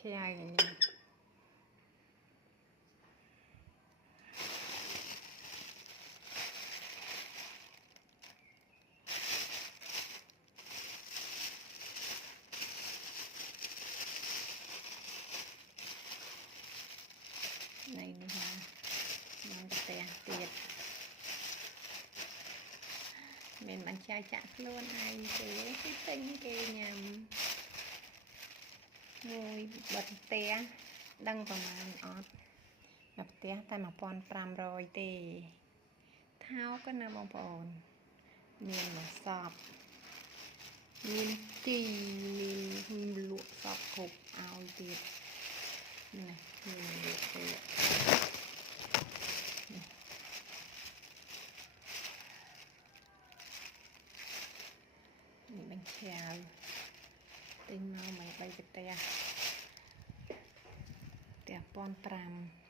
ឆាយnàyនេះណាបានប្រទះទៀតមានបាញ់ចាយចាក់ខ្លួនឯងទេគេទិញគេញ៉ាំមួយបិទផ្ទះដឹងប្រហែលអត់នៅផ្ទះតែ1500ទេថោកណាបងប្អូនមានមកសពមានជីមានលក់សពគ្រប់ឲ្យទៀតនេះមានលក់ទៀតនេះបញ្ឆាវទិញមកមក3ប្រទេសផ្ទះ1500